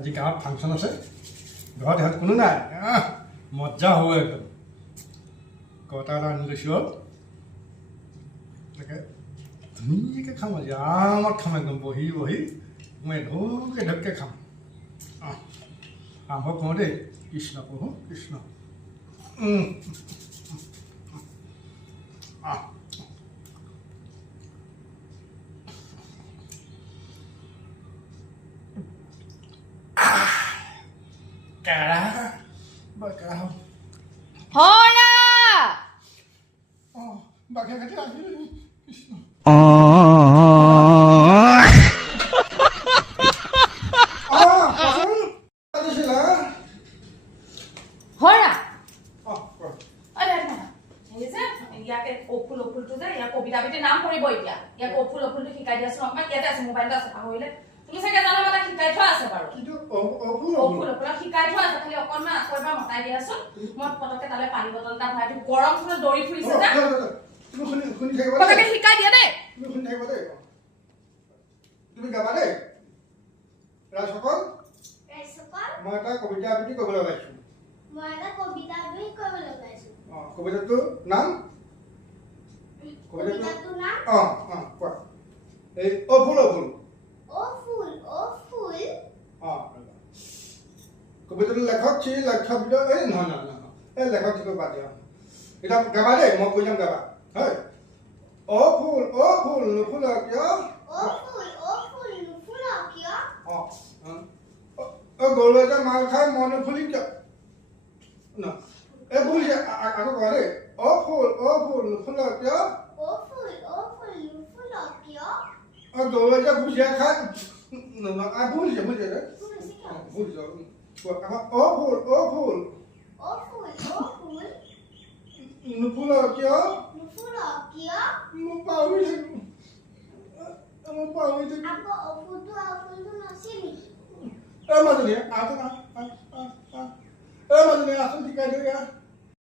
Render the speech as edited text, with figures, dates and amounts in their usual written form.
আজি গাঁৱত ফাংচন আছে ঘৰত ইহঁত কোনো নাই মজা হ'ব একদম কটা এটা আনি লৈছোঁ আৰু তাকে ধুনীয়াকৈ খাম আজি আৰামত খাম একদম বহি বহি মই ঢৌকে ঢৌকে খাম আৰম্ভ কৰোঁ দেই কৃষ্ণ প্ৰভু Krishna Caraca! Bacalhau. Hola! Oh, bacalhau que tem Hola! Olha, ইয়াকে অফুল অফুলটো যে ইয়াক কবিতা বিতে নাম কৰিব এতিয়া ইয়াক অফুল অফুলটো শিকাই দিয়াচোন অকমান ইয়াতে আছে মোবাইলটো আছে পাহৰিলে তুমি চাগে জানা মানে শিকাই থোৱা আছে বাৰু কিন্তু অফুল অফুল শিকাই থোৱা আছে খালি অকমান আকৌ এবাৰ মতাই দিয়াচোন মই পটকে তালে পানী বটল এটা ভৰাই দিম গৰম ফুলে দৌৰি ফুৰিছে যে তুমি শুনি থাকিবা পটকে শিকাই দিয়া দেই তুমি শুনি থাকিবা দেই তুমি গাবা দেই ৰাজসকল মই এটা কবিতা আবৃত্তি কৰিব লগাইছো কবিতাটোৰ নাম কবিতাটোৰ নাম কোৱা এই অফুল অফুল কবিতাটোৰ লেখক শ্ৰী লক্ষ্যবিদ এই নহয় এই লেখক শ্ৰী বাদ দিয়া এতিয়া গাবা দেই মই কৈ যাম গাবা হয় অফুল অফুল নুফুল কিয় গৰুৱে যে মাল খাই মই নুফুলি কিয় ন এই ভুল আকৌ কোৱা দেই অফুল নুফুল কিয় গৰুৱে যে ভুজিয়া খাই ভুলিছে অফুল নুফুল কিয় মই পাহৰি থাকো মাজনী আচোন শিকাই দিয়া